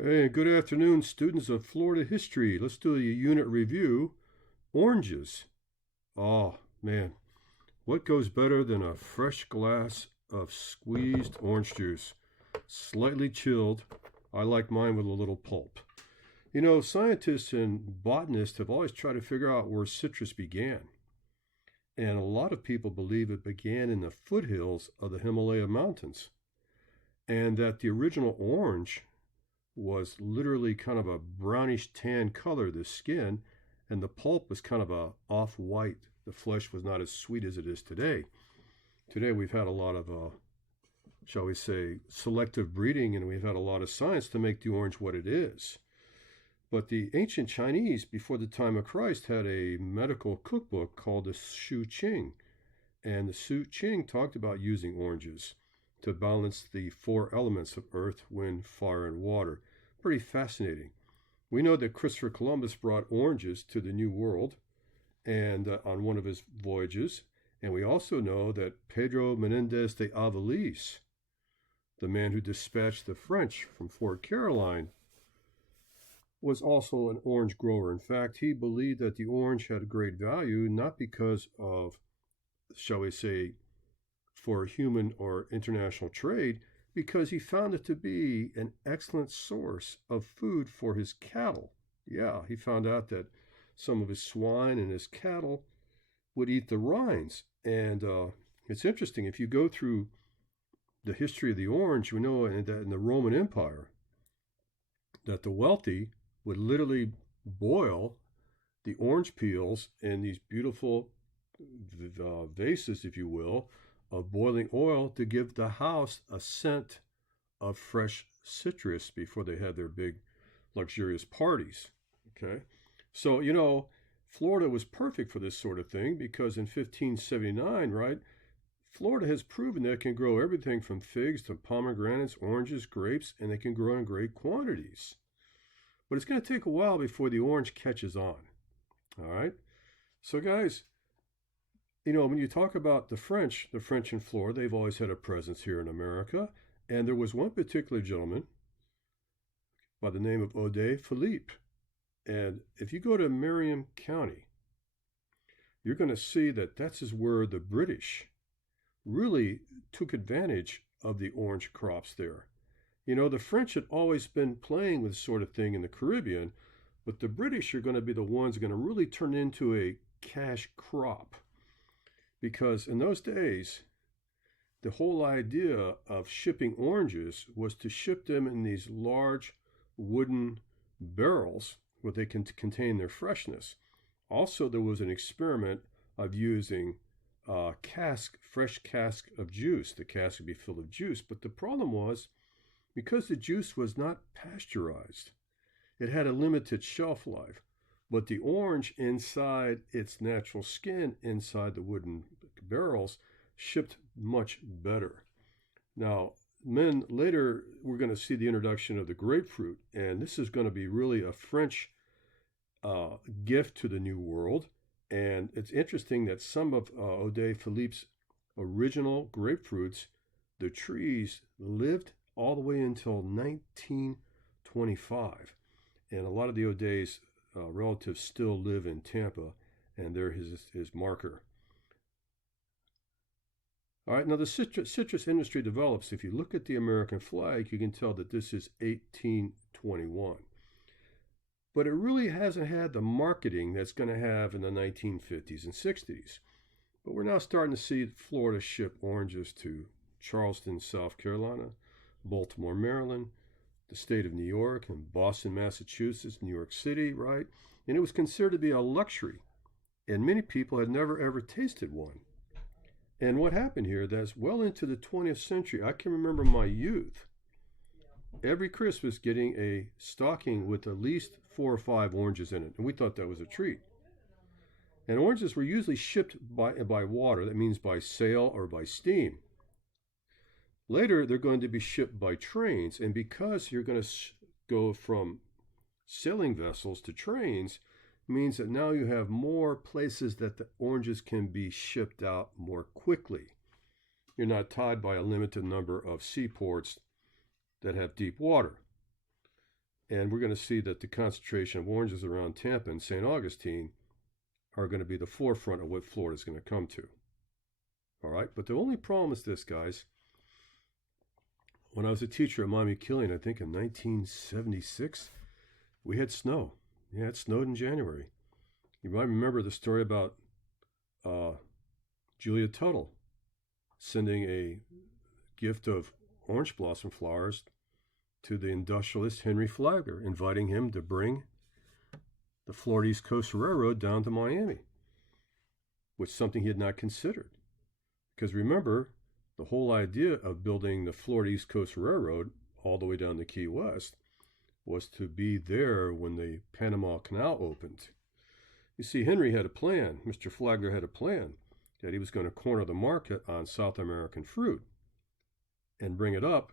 Hey, good afternoon, students of Florida history. Let's do a unit review. Oranges. Oh, man. What goes better than a fresh glass of squeezed orange juice? Slightly chilled. I like mine with a little pulp. You know, scientists and botanists have always tried to figure out where citrus began. And a lot of people believe it began in the foothills of the Himalaya mountains. And that the original orange was literally kind of a brownish tan color, the skin, and the pulp was kind of a off-white. The flesh was not as sweet as it is today. Today we've had a lot of, shall we say, selective breeding, and we've had a lot of science to make the orange what it is. But the ancient Chinese, before the time of Christ, had a medical cookbook called the Shu Qing. And the Shu Qing talked about using oranges to balance the four elements of earth, wind, fire, and water. Pretty fascinating. We know that Christopher Columbus brought oranges to the New World and on one of his voyages. And we also know that Pedro Menendez de Aviles, the man who dispatched the French from Fort Caroline, was also an orange grower. In fact, he believed that the orange had great value, not because of, shall we say, for human or international trade, because he found it to be an excellent source of food for his cattle. Yeah, he found out that some of his swine and his cattle would eat the rinds. And it's interesting, if you go through the history of the orange, we know that in the Roman Empire, that the wealthy would literally boil the orange peels in these beautiful vases, if you will, of boiling oil to give the house a scent of fresh citrus before they had their big luxurious parties. Okay. So, you know, Florida was perfect for this sort of thing because in 1579, right, Florida has proven that it can grow everything from figs to pomegranates, oranges, grapes, and they can grow in great quantities. But it's going to take a while before the orange catches on. All right. So, guys, you know, when you talk about the French in Florida, they've always had a presence here in America. And there was one particular gentleman by the name of Ode Philippe. And if you go to Marion County, you're going to see that that's where the British really took advantage of the orange crops there. You know, the French had always been playing with this sort of thing in the Caribbean, but the British are going to be the ones going to really turn into a cash crop. Because in those days, the whole idea of shipping oranges was to ship them in these large wooden barrels where they can contain their freshness. Also, there was an experiment of using fresh cask of juice. The cask would be filled with juice. But the problem was, because the juice was not pasteurized, it had a limited shelf life. But the orange inside its natural skin, inside the wooden barrels, shipped much better. Now, later we're going to see the introduction of the grapefruit, and this is going to be really a French gift to the New World. And it's interesting that some of Ode Philippe's original grapefruits, the trees lived all the way until 1925. And a lot of the Ode's relatives still live in Tampa, and they're his marker. All right, now the citrus industry develops. If you look at the American flag, you can tell that this is 1821. But it really hasn't had the marketing that's going to have in the 1950s and 60s. But we're now starting to see Florida ship oranges to Charleston, South Carolina, Baltimore, Maryland, the state of New York, and Boston, Massachusetts, New York City, right? And it was considered to be a luxury. And many people had never ever tasted one. And what happened here, that's well into the 20th century. I can remember my youth, every Christmas getting a stocking with at least 4 or 5 oranges in it. And we thought that was a treat. And oranges were usually shipped by water. That means by sail or by steam. Later, they're going to be shipped by trains. And because you're going to go from sailing vessels to trains, means that now you have more places that the oranges can be shipped out more quickly. You're not tied by a limited number of seaports that have deep water. And we're going to see that the concentration of oranges around Tampa and St. Augustine are going to be the forefront of what Florida is going to come to. All right, but the only problem is this, guys. When I was a teacher at Miami Killeen, I think in 1976, we had snow. Yeah, it snowed in January. You might remember the story about Julia Tuttle sending a gift of orange blossom flowers to the industrialist Henry Flagler, inviting him to bring the Florida East Coast Railroad down to Miami, which is something he had not considered. Because remember, the whole idea of building the Florida East Coast Railroad all the way down to Key West was to be there when the Panama Canal opened. You see, Henry had a plan. Mr. Flagler had a plan that he was going to corner the market on South American fruit and bring it up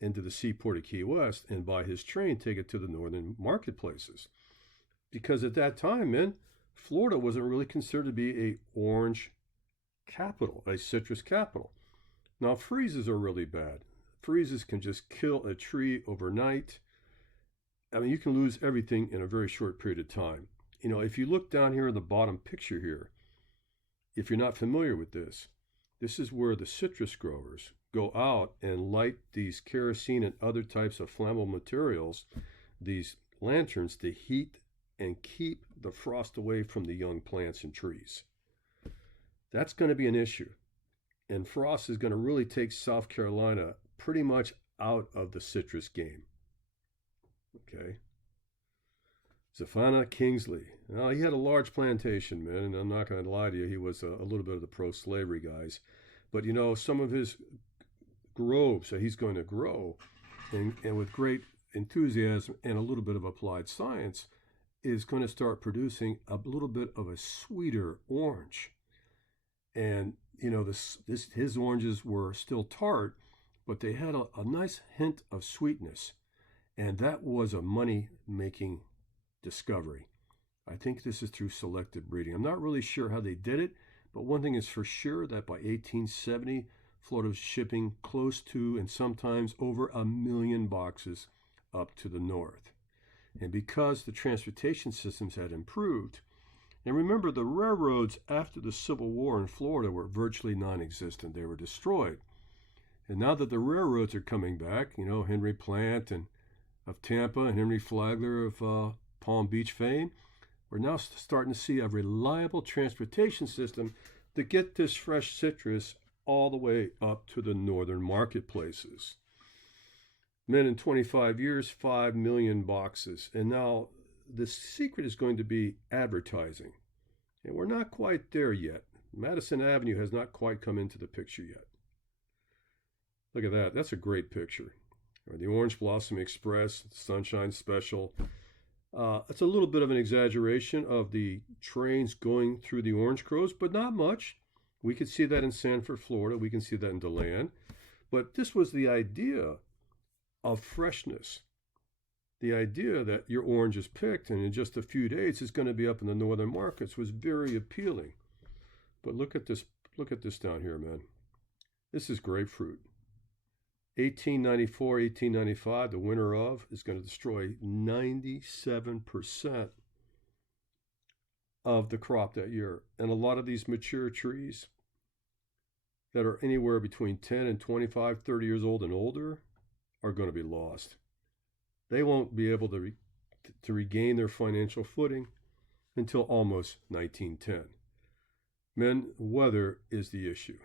into the seaport of Key West and by his train take it to the northern marketplaces. Because at that time, man, Florida wasn't really considered to be a orange capital, a citrus capital. Now, freezes are really bad. Freezes can just kill a tree overnight. I mean, you can lose everything in a very short period of time. You know, if you look down here in the bottom picture here, if you're not familiar with this, this is where the citrus growers go out and light these kerosene and other types of flammable materials, these lanterns, to heat and keep the frost away from the young plants and trees. That's going to be an issue. And frost is going to really take South Carolina pretty much out of the citrus game. Okay. Zephaniah Kingsley. Now, he had a large plantation, man, and I'm not going to lie to you, he was a little bit of the pro-slavery guys. But, you know, some of his groves that he's going to grow, and with great enthusiasm and a little bit of applied science, is going to start producing a little bit of a sweeter orange. And, you know, his oranges were still tart, but they had a nice hint of sweetness. And that was a money-making discovery. I think this is through selective breeding. I'm not really sure how they did it, but one thing is for sure that by 1870, Florida was shipping close to and sometimes over 1 million boxes up to the north. And because the transportation systems had improved, and remember, the railroads after the Civil War in Florida were virtually non-existent. They were destroyed. And now that the railroads are coming back, you know, Henry Plant and of Tampa and Henry Flagler of Palm Beach fame, we're now starting to see a reliable transportation system to get this fresh citrus all the way up to the northern marketplaces. Men in 25 years, 5 million boxes. And now the secret is going to be advertising. And we're not quite there yet. Madison Avenue has not quite come into the picture yet. Look at that. That's a great picture. The Orange Blossom Express, Sunshine Special. It's a little bit of an exaggeration of the trains going through the orange groves, but not much. We could see that in Sanford, Florida. We can see that in DeLand. But this was the idea of freshness. The idea that your orange is picked and in just a few days it's going to be up in the northern markets was very appealing. But look at this down here, man. This is grapefruit. 1894, 1895, the winter of, is going to destroy 97% of the crop that year. And a lot of these mature trees that are anywhere between 10 and 25, 30 years old and older are going to be lost. They won't be able to regain their financial footing until almost 1910. Men, weather is the issue.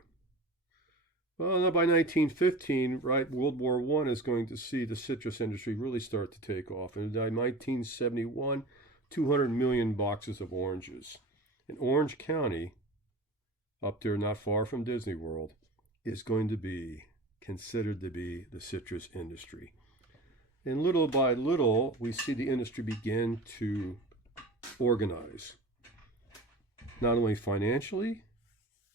Well, now by 1915, right, World War I is going to see the citrus industry really start to take off. And by 1971, 200 million boxes of oranges. And Orange County, up there not far from Disney World, is going to be considered to be the citrus industry. And little by little, we see the industry begin to organize. Not only financially,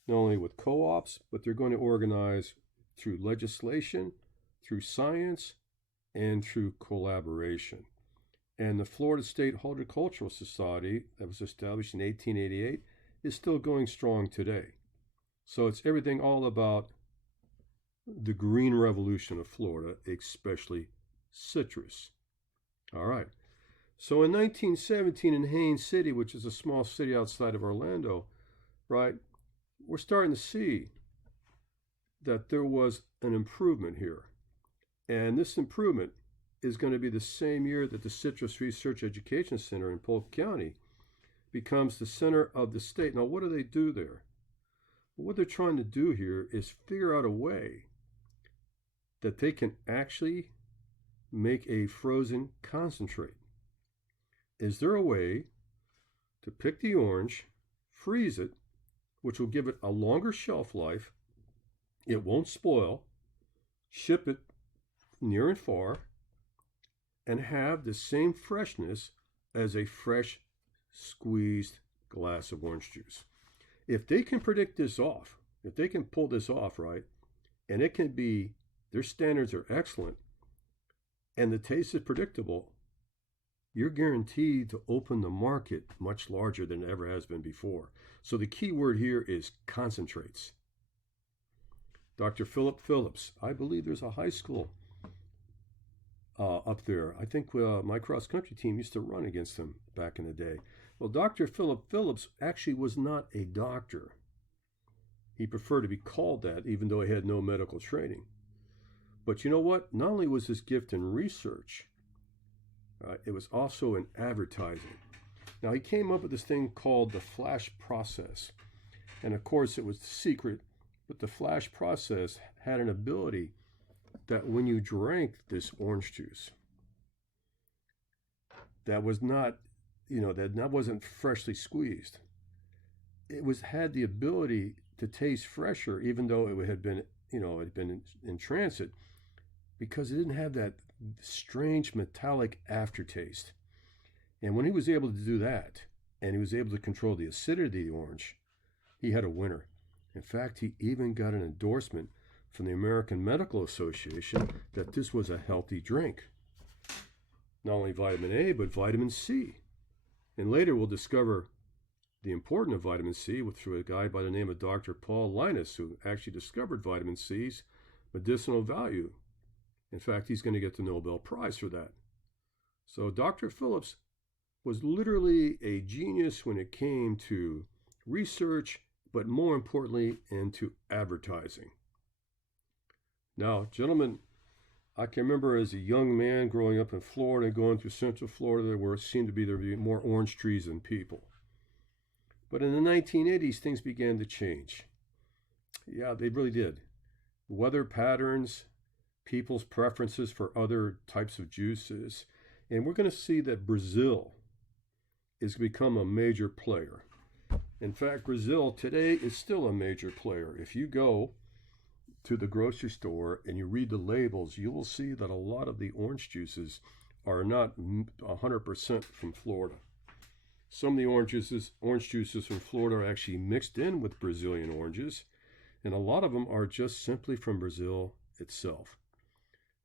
not only with co-ops, but they're going to organize through legislation, through science, and through collaboration. And the Florida State Horticultural Society, that was established in 1888, is still going strong today. So it's everything all about the green revolution of Florida, especially citrus. All right. So in 1917 in Haines City, which is a small city outside of Orlando, right, we're starting to see that there was an improvement here. And this improvement is going to be the same year that the Citrus Research Education Center in Polk County becomes the center of the state. Now, what do they do there? Well, what they're trying to do here is figure out a way that they can actually make a frozen concentrate. Is there a way to pick the orange, freeze it, which will give it a longer shelf life, it won't spoil, ship it near and far, and have the same freshness as a fresh squeezed glass of orange juice? If they can predict this off, if they can pull this off, right, and it can be, their standards are excellent, and the taste is predictable, you're guaranteed to open the market much larger than it ever has been before. So the key word here is concentrates. Dr. Philip Phillips, I believe there's a high school up there. I think my cross-country team used to run against him back in the day. Well, Dr. Philip Phillips actually was not a doctor. He preferred to be called that, even though he had no medical training. But you know what? Not only was his gift in research, it was also in advertising. Now, he came up with this thing called the flash process. And of course, it was secret, but the flash process had an ability that when you drank this orange juice, that was not, that wasn't freshly squeezed. It had the ability to taste fresher, even though it had been, in transit, because it didn't have that strange metallic aftertaste. And when he was able to do that, and he was able to control the acidity of the orange, he had a winner. In fact, he even got an endorsement from the American Medical Association that this was a healthy drink. Not only vitamin A, but vitamin C. And later we'll discover the importance of vitamin C through a guy by the name of Dr. Paul Linus, who actually discovered vitamin C's medicinal value. In fact, he's going to get the Nobel Prize for that. So Dr. Phillips was literally a genius when it came to research, but more importantly, into advertising. Now, gentlemen, I can remember as a young man growing up in Florida, going through Central Florida, where it seemed to be there be more orange trees than people. But in the 1980s, things began to change. Yeah, they really did. Weather patterns, people's preferences for other types of juices. And we're going to see that Brazil has become a major player. In fact, Brazil today is still a major player. If you go to the grocery store and you read the labels, you will see that a lot of the orange juices are not 100% from Florida. Some of the orange juices from Florida are actually mixed in with Brazilian oranges, and a lot of them are just simply from Brazil itself.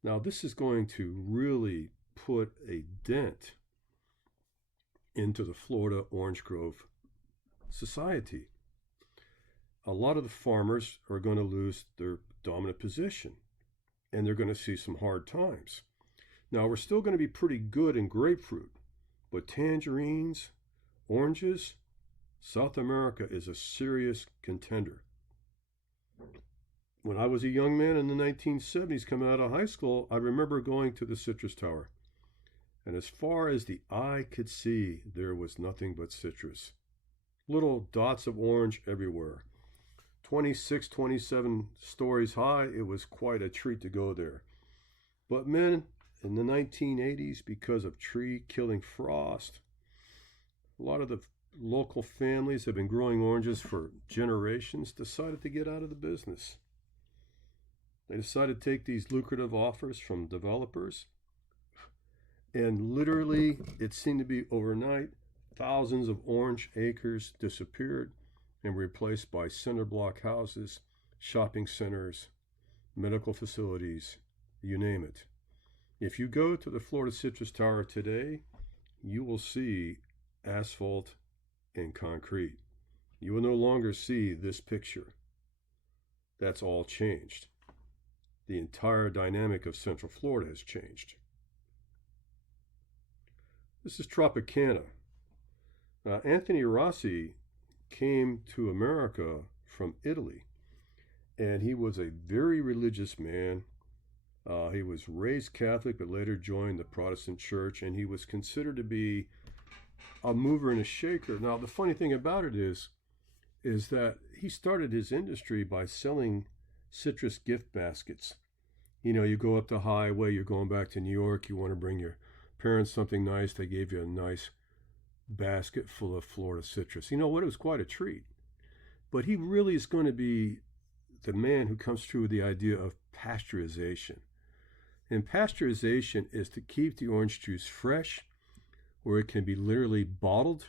Now, this is going to really put a dent into the Florida orange grove society. A lot of the farmers are going to lose their dominant position, and they're going to see some hard times. Now, we're still going to be pretty good in grapefruit, but tangerines, oranges, South America is a serious contender. When I was a young man in the 1970s coming out of high school, I remember going to the Citrus Tower. And as far as the eye could see, there was nothing but citrus. Little dots of orange everywhere. 26, 27 stories high, it was quite a treat to go there. But men, in the 1980s, because of tree killing frost, a lot of the local families have been growing oranges for generations, decided to get out of the business. They decided to take these lucrative offers from developers, and literally, it seemed to be overnight, thousands of orange acres disappeared and were replaced by cinder block houses, shopping centers, medical facilities, you name it. If you go to the Florida Citrus Tower today, you will see asphalt and concrete. You will no longer see this picture. That's all changed. The entire dynamic of Central Florida has changed. This is Tropicana. Anthony Rossi came to America from Italy, and he was a very religious man. He was raised Catholic, but later joined the Protestant church, and he was considered to be a mover and a shaker. Now, the funny thing about it is that he started his industry by selling citrus gift baskets. You know, you go up the highway, you're going back to New York, you want to bring your parents something nice, they gave you a nice basket full of Florida citrus. You know what? It was quite a treat. But he really is going to be the man who comes through with the idea of pasteurization. And pasteurization is to keep the orange juice fresh, where it can be literally bottled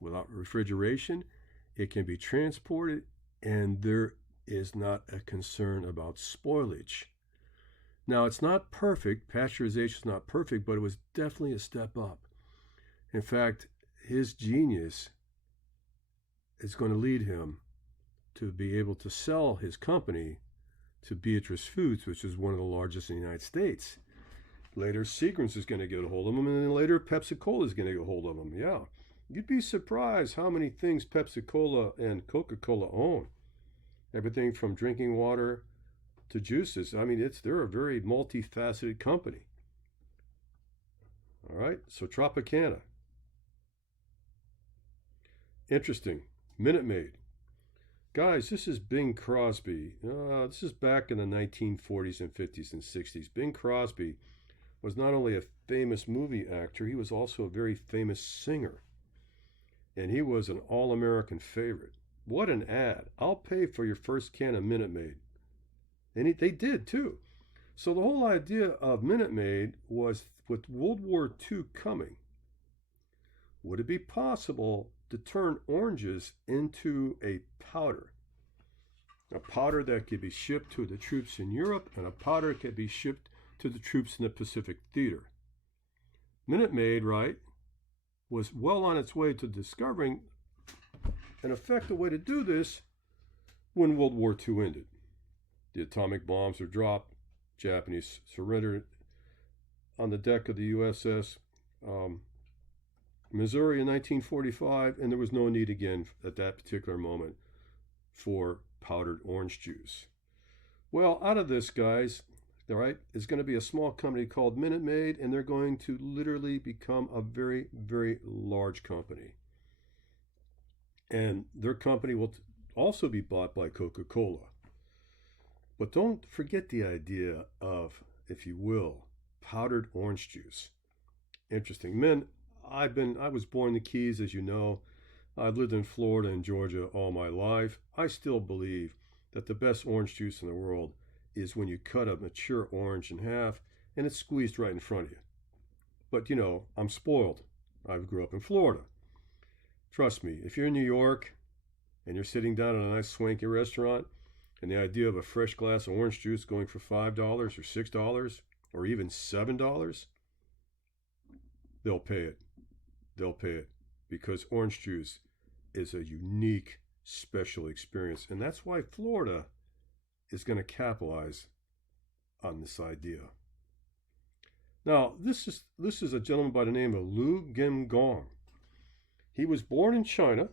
without refrigeration. It can be transported, and there is not a concern about spoilage. Now, it's not perfect. Pasteurization is not perfect, but it was definitely a step up. In fact, his genius is going to lead him to be able to sell his company to Beatrice Foods, which is one of the largest in the United States. Later, Seagram's is going to get a hold of him, and then later, Pepsi-Cola is going to get a hold of him. Yeah. You'd be surprised how many things Pepsi-Cola and Coca-Cola own. Everything from drinking water to juices. I mean, they're a very multifaceted company. All right, so Tropicana. Interesting. Minute Maid. Guys, this is Bing Crosby. This is back in the 1940s and 50s and 60s. Bing Crosby was not only a famous movie actor, he was also a very famous singer. And he was an all-American favorite. What an ad. I'll pay for your first can of Minute Maid. And they did, too. So the whole idea of Minute Maid was, with World War II coming, would it be possible to turn oranges into a powder? A powder that could be shipped to the troops in Europe, and a powder that could be shipped to the troops in the Pacific Theater. Minute Maid, right, was well on its way to discovering an effective way to do this when World War II ended. The atomic bombs were dropped. Japanese surrendered on the deck of the USS Missouri in 1945, and there was no need again at that particular moment for powdered orange juice. Well, out of this, guys, all right, is going to be a small company called Minute Maid, and they're going to literally become a very, very large company. And their company will also be bought by Coca-Cola. But don't forget the idea of, if you will, powdered orange juice. Interesting. Men, I was born in the Keys, as you know. I've lived in Florida and Georgia all my life. I still believe that the best orange juice in the world is when you cut a mature orange in half and it's squeezed right in front of you. But, you know, I'm spoiled. I grew up in Florida. Trust me, if you're in New York and you're sitting down at a nice swanky restaurant, and the idea of a fresh glass of orange juice going for $5 or $6 or even $7, they'll pay it. They'll pay it because orange juice is a unique, special experience. And that's why Florida is going to capitalize on this idea. Now, this is a gentleman by the name of Gem Gong. He was born in China,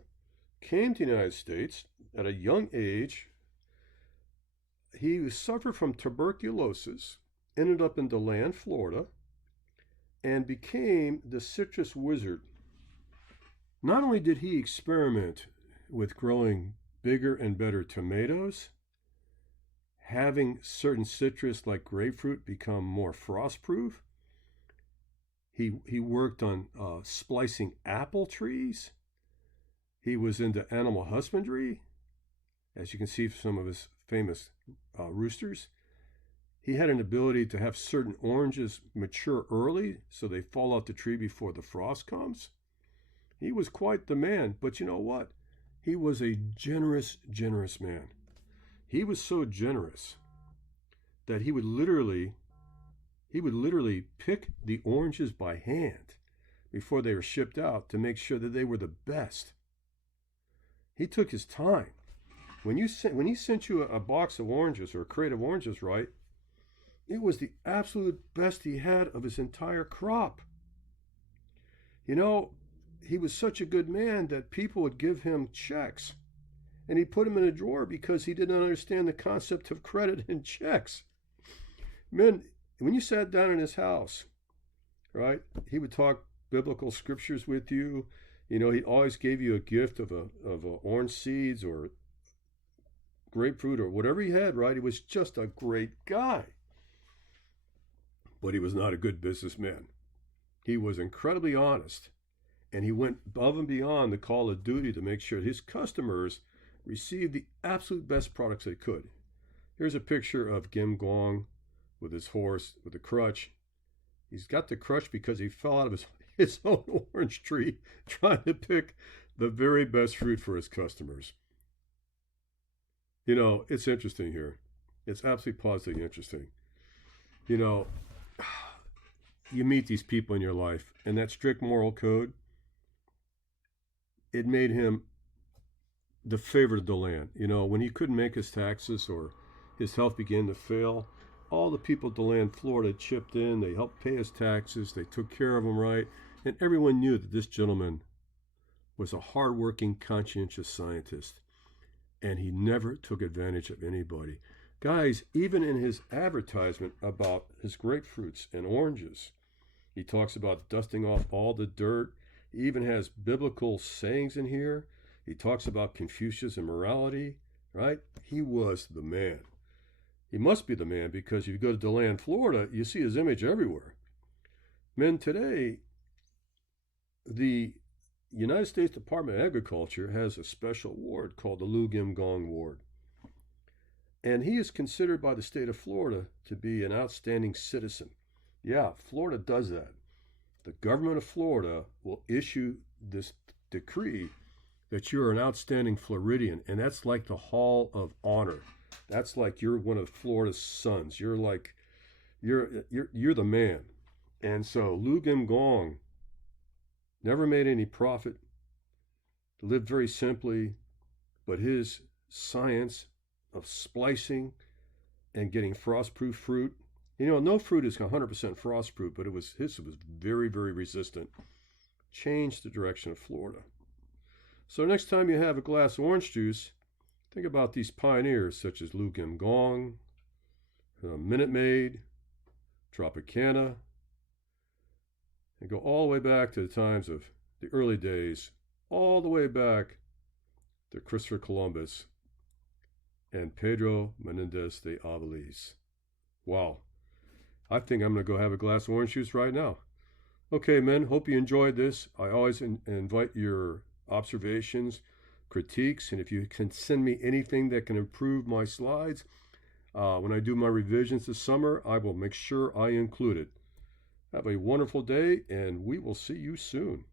came to the United States at a young age. He suffered from tuberculosis, ended up in DeLand, Florida, and became the citrus wizard. Not only did he experiment with growing bigger and better tomatoes, having certain citrus like grapefruit become more frost-proof, he worked on splicing apple trees. He was into animal husbandry, as you can see from some of his famous roosters. He had an ability to have certain oranges mature early so they fall out the tree before the frost comes. He was quite the man, but you know what? He was a generous, generous man. He was so generous that he would literally pick the oranges by hand before they were shipped out to make sure that they were the best. He took his time. When he sent you a box of oranges or a crate of oranges, right, it was the absolute best he had of his entire crop. You know, he was such a good man that people would give him checks and he put them in a drawer because he didn't understand the concept of credit and checks. Men, when you sat down in his house, right, he would talk biblical scriptures with you. You know, he always gave you a gift of orange seeds or grapefruit or whatever he had, right? He was just a great guy. But he was not a good businessman. He was incredibly honest, and he went above and beyond the call of duty to make sure his customers received the absolute best products they could. Here's a picture of Gem Gong with his horse with a crutch. He's got the crutch because he fell out of his own orange tree trying to pick the very best fruit for his customers. You know, it's interesting here. It's absolutely positively interesting. You know, you meet these people in your life, and that strict moral code, it made him the favorite of the land. You know, when he couldn't make his taxes or his health began to fail, all the people at DeLand, Florida chipped in. They helped pay his taxes. They took care of him right. And everyone knew that this gentleman was a hardworking, conscientious scientist. And he never took advantage of anybody. Guys, even in his advertisement about his grapefruits and oranges, he talks about dusting off all the dirt. He even has biblical sayings in here. He talks about Confucius and morality, right? He was the man. He must be the man because if you go to DeLand, Florida, you see his image everywhere. Men, today, the United States Department of Agriculture has a special award called the Gem Gong Award. And he is considered by the state of Florida to be an outstanding citizen. Yeah, Florida does that. The government of Florida will issue this decree that you're an outstanding Floridian, and that's like the Hall of Honor. That's like you're one of Florida's sons. You're like you're the man. And so Gem Gong never made any profit, lived very simply, but his science of splicing and getting frost-proof fruit. You know, no fruit is 100% frost-proof, but his was very, very resistant. Changed the direction of Florida. So next time you have a glass of orange juice, think about these pioneers such as Gem Gong, Minute Maid, Tropicana, and go all the way back to the times of the early days, all the way back to Christopher Columbus and Pedro Menendez de Aviles. Wow. I think I'm going to go have a glass of orange juice right now. Okay, men, hope you enjoyed this. I always invite your observations, critiques, and if you can send me anything that can improve my slides, when I do my revisions this summer, I will make sure I include it. Have a wonderful day, and we will see you soon.